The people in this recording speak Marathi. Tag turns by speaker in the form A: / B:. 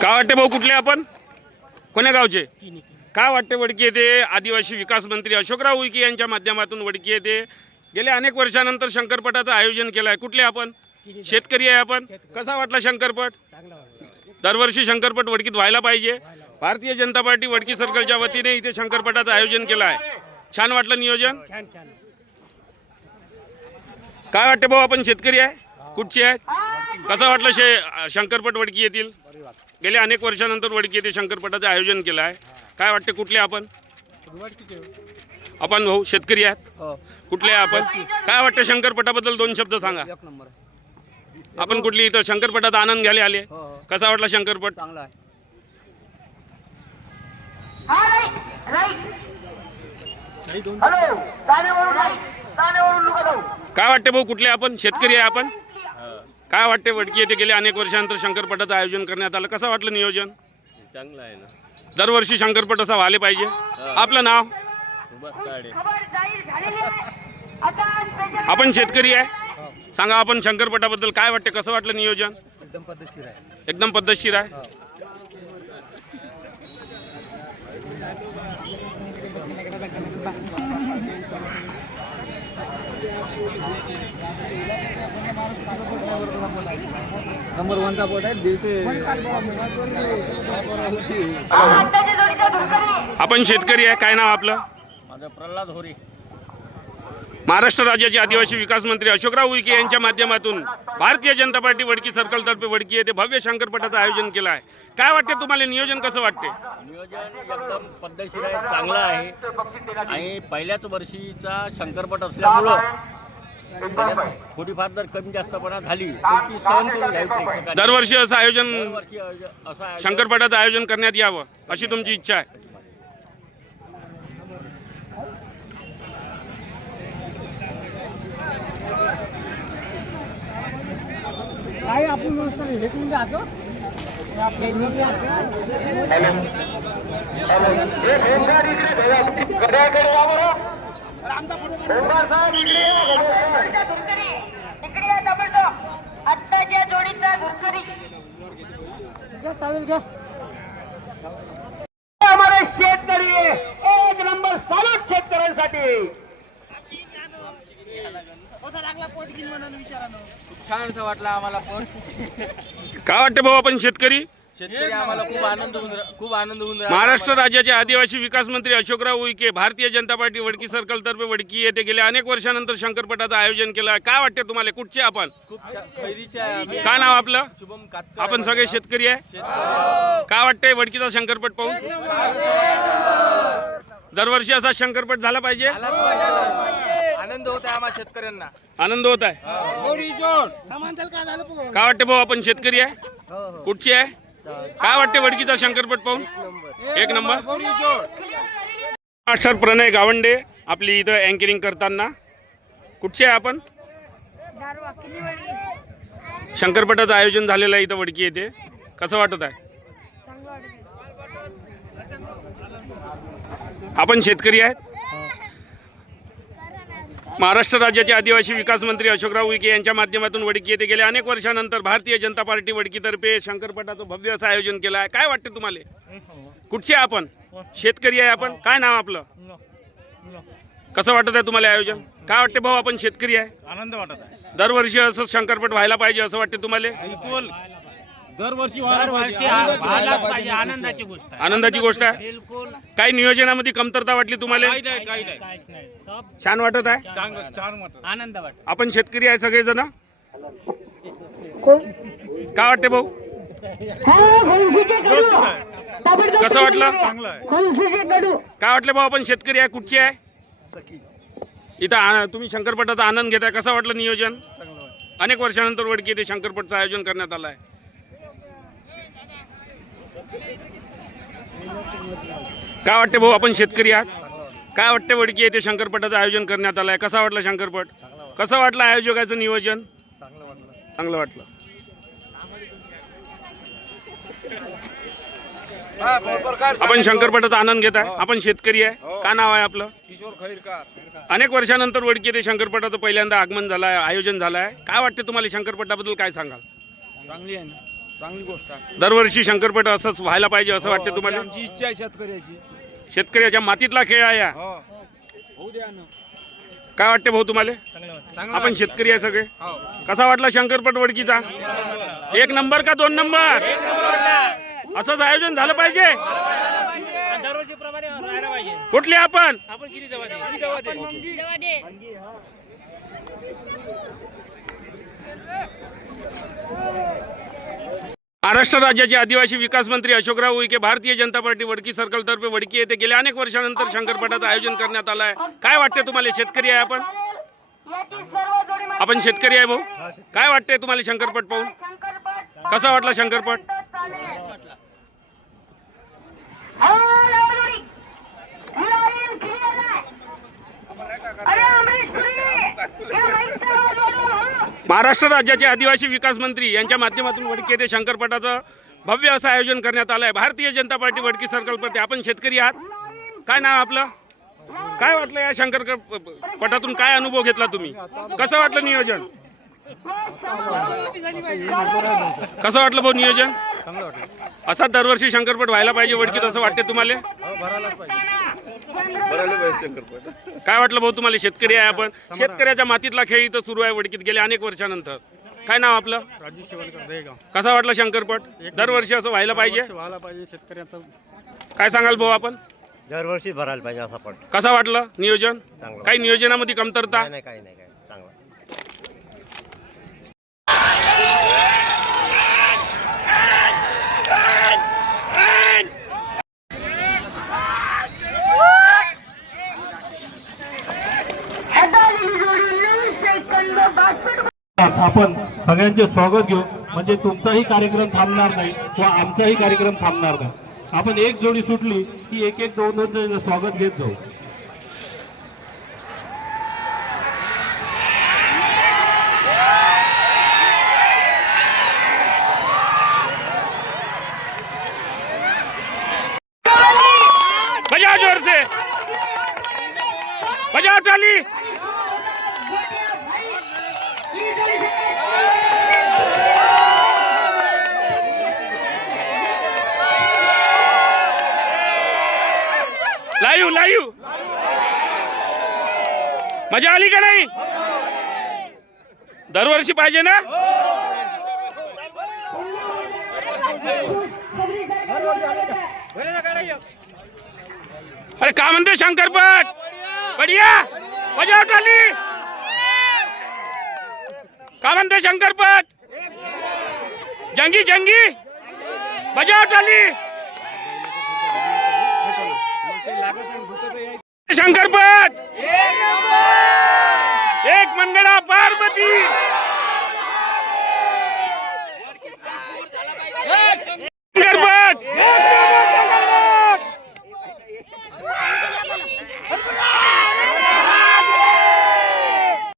A: काय वाटते भाऊ कुठले आपण? कोण्या गावचे? काय वाटते वडकी येते आदिवासी विकास मंत्री अशोकराव उईके यांच्या माध्यमातून वडकी येते गेल्या अनेक वर्षानंतर शंकरपटाचं आयोजन केलं आहे कुठले आपण? शेतकरी आहे आपण. कसा वाटला शंकरपट? दरवर्षी शंकरपट वडकीत व्हायला पाहिजे. भारतीय जनता पार्टी वडकी सर्कलच्या वतीने इथे शंकरपटाचं आयोजन केलं आहे छान वाटलं नियोजन? काय वाटते भाऊ आपण शेतकरी आहे? कुठचे आहेत? कसं वाटलं शे शंकरपट वडकी येथील गेल्या अनेक वर्षानंतर वडकी येथे शंकरपटाचं आयोजन केलं आहे. काय वाटते कुठले आपण? आपण भाऊ शेतकरी आहेत? कुठले आहे आपण? काय वाटतं शंकरपटाबद्दल दोन शब्द सांगा. आपण कुठली इथं शंकरपटाचा आनंद घ्यायला आले?
B: हो हो.
A: कसा वाटला शंकरपट?
B: चांगला आहे.
C: हॅलो तानेवरून राईट तानेवरून लुका जाऊ.
A: काय वाटते भाऊ कुठले आपण? शेतकरी आहे आपण? काय वाटते वडकी येथे गेल्या अनेक वर्षानंतर शंकरपटाचं आयोजन करण्यात आलं? कसं वाटलं नियोजन?
D: चांगला आहे ना.
A: दरवर्षी शंकरपट असा व्हायला पाहिजे. आपलं नाव?
D: सुभाष काळे.
C: खबर जाहीर झालेली आहे आता special
A: आपण शेतकरी आहे. सांगा आपण शंकरपटाबद्दल काय वाटते? कसं वाटलं नियोजन?
B: एकदम पद्धतशीर आहे.
A: एकदम पद्धतशीर आहे?
B: नंबर वनचा बोट आहे दीडशे
A: आपण शेतकरी आहे काय नाव आपलं?
D: माझं प्रल्हाद होरी.
A: महाराष्ट्र राज्याचे आदिवासी विकास मंत्री अशोकराव उईके यांच्या माध्यमातून भारतीय जनता पार्टी वडकी सर्कलतर्फे वडकी येथे भव्य शंकरपटाचं आयोजन केलं आहे. काय वाटते तुम्हाला नियोजन कसं वाटते
D: नियोजन एकदम पद्धतशीर आहे चांगलं आहे. आणि पहिल्याच वर्षीचा शंकरपट असल्यामुळं थोडीफार जर कमी जास्तपणा झाली तर ती सहन करून घ्यावी प्रेक्षकांनी.
A: दरवर्षी असं आयोजन
D: दरवर्षी आयोजन- असं आयोजन-
A: शंकरपटाचं आयोजन करण्यात यावं अशी तुमची इच्छा आहे?
B: काय आपण हेटून द्यायचं
C: हमारे शेतकरी एक नंबर सालूट शेतकऱ्यांसाठी
B: छान असं वाटलं आम्हाला पण
A: काय वाटते भाऊ आपण शेतकरी?
B: शेतकरी आम्हाला खूप आनंद होऊन रा- खूप आनंद होऊन राहिला.
A: महाराष्ट्र राज्याचे आदिवासी विकास मंत्री अशोकराव उईके भारतीय जनता पार्टी वडकी सर्कलतर्फे वडकी येथे गेल्या अनेक वर्षानंतर शंकरपटाचं आयोजन केलं. आहे काय वाटते तुम्हाला? कुठचे आपण?
B: खूप छा- खैरीचे आहे आम्ही.
A: काय नाव आपलं?
B: शुभम कातकर.
A: आपण सगळे शेतकरी आहे. काय वाटतंय वडकीचा शंकरपट पाहून? दरवर्षी असा शंकरपट झाला पाहिजे.
B: आनंद होत आहे आम्हाला शेतकऱ्यांना.
A: आनंद होत आहे? काय वाटते भाऊ आपण शेतकरी आहे? कुठचे आहे? काय वाटते वडकीचा शंकरपट पाहून? एक नंबर. मास्टर प्रणय गावंडे आपली इथं अँकरिंग करताना. कुठचे आहे आपण? शंकरपटाचं आयोजन झालेलं आहे इथं वडकी येथे. कसं वाटत आहे?
E: चांगलं वाटत
A: आपण शेतकरी आहेत. महाराष्ट्र राज्याचे आदिवासी विकास मंत्री अशोकराव उईके यांच्या माध्यमातून वडकी येथे गेल्या अनेक वर्षानंतर भारतीय जनता पार्टी वडकीतर्फे शंकरपटाचं भव्य असं आयोजन केलं आहे. काय वाटते तुम्हाला? कुठचे आहे आपण? शेतकरी आहे आपण? काय नाव आपलं? कसं वाटत आहे तुम्हाला आयोजन? काय वाटते भाऊ आपण शेतकरी आहे?
F: आनंद वाटत आहे.
A: दरवर्षी असं शंकरपट व्हायला पाहिजे असं वाटते तुम्हाला?
F: दरवर्षी व्हायला पाहिजे.
B: आनंदाची गोष्ट आहे.
A: आनंदाची गोष्ट आहे?
B: बिलकुल.
A: काही नियोजनामध्ये कमतरता वाटली तुम्हाला?
F: काही नाही काही नाही.
B: काहीच नाही. सब
A: छान वाटत आहे?
F: चांगलं छान वाटत.
B: आनंद वाटत.
A: आपण शेतकरी आहे सगळेजण? काय वाटते भाऊ? कसं वाटलं?
F: चांगलं आहे.
A: काय वाटलं भाऊ आपण शेतकरी आहे? कुठचे आहे? इथं आ- तुम्ही शंकरपटाचा आनंद घेताय. कसं वाटलं नियोजन? अनेक वर्षानंतर वडकी येथे शंकरपटचं आयोजन करण्यात आलं आहे. काय वाटते भाऊ आपण शेतकरी आहात? काय वाटते वडकी येथे शंकरपटाचं आयोजन करण्यात आलं आहे कसा वाटलं शंकरपट? कसं वाटलं आयोजकाचं नियोजन? चांगलं वाटलं. आपण शंकरपटाचा आनंद घेत आहे. आपण शेतकरी आहे. का नाव आहे आपलं?
F: किशोर खैरकार.
A: अनेक वर्षानंतर वडकी येथे शंकरपटाचं पहिल्यांदा आगमन झालं आहे आयोजन झालं आहे काय वाटते तुम्हाला शंकरपटाबद्दल काय सांगाल?
B: चांगली आहे ना.
F: चांगली गोष्ट आहे.
A: दरवर्षी शंकरपट असंच व्हायला पाहिजे असं वाटतं तुम्हाला?
F: आमची इच्छा आहे शेतकऱ्याची.
A: शेतकऱ्याच्या मातीतला खेळ आहे हा.
F: हो. होऊ द्या ना
A: काय वाटते भाऊ तुम्हाला? आपण शेतकरी आहे सगळे.
F: हो.
A: कसा वाटला शंकरपट वडकीचा? एक नंबर का दोन नंबर? असंच आयोजन झालं पाहिजे?
B: दरवर्षीप्रमाणे राहायला पाहिजे.
A: कुठले आपण?
B: आपण किती जवळ
E: जेव्हा दे.
A: महाराष्ट्र राज्याचे आदिवासी विकास मंत्री अशोकराव उईके भारतीय जनता पार्टी वडकी सर्कलतर्फे वडकी येथे गेल्या अनेक वर्षानंतर शंकरपटाचं आयोजन करण्यात आलं आहे काय वाटते तुम्हाला शेतकरी आहे आपण? आपण शेतकरी आहे भाऊ. काय वाटते तुम्हाला शंकरपट पाहून? कसा वाटला शंकरपट? महाराष्ट्र राज्याचे आदिवासी विकास मंत्री यांच्या माध्यमातून वडकी येथे शंकरपटाचं भव्य असं आयोजन करण्यात आलं आहे भारतीय जनता पार्टी वडकी सर्कलवरती आपण शेतकरी आहात. काय नाव आपलं? काय वाटलं या शंकर पटातून? काय अनुभव घेतला तुम्ही? कसं वाटलं नियोजन? कसं वाटलं भाऊ नियोजन?
F: चांगलं वाटलं.
A: असा दरवर्षी शंकरपट व्हायला पाहिजे वडकीत असं वाटते तुम्हाला?
F: हो भरायलाच पाहिजे.
A: काय वाटलं भाऊ तुम्हाला? शेतकरी आहे आपण. शेतकऱ्याच्या मातीतला खेळ इथं सुरू आहे वडकीत. गेल्या अनेक वर्षानंतर. काय नाव आपलं?
F: राजू शिवलकर दहेगाव.
A: कसा वाटला शंकरपट? दरवर्षी असं व्हायला पाहिजे?
F: वर्ष व्हायला पाहिजे शेतकऱ्याचं.
A: काय सांगाल भाऊ आपण?
G: दरवर्षी भरायला पाहिजे असा पट.
A: कसं वाटलं नियोजन?
G: चांगलं
A: काही नियोजनामध्ये कमतरता?
G: नाही नाही काही नाही काही चांगलं
C: हाताळलेली जोडी नऊ सेकंद बासष्ट
H: आपण सगळ्यांचे स्वागत घेऊ. म्हणजे तुमचाही कार्यक्रम थांबणार नाही किंवा आमचाही कार्यक्रम थांबणार नाही. आपण एक जोडी सुटली की एक एक दोन दोन जण स्वागत घेत जाऊ.
A: बजाओ जोर लाईव्ह लाईव्ह मजा आली का नाही? दरवर्षी पाहिजे ना? अरे का म्हणते शंकरपट बढिया. मजा टाली का म्हणते शंकरपट जंगी जंगी. मजा टाली शंकरपट एक मंगळा पार्वती!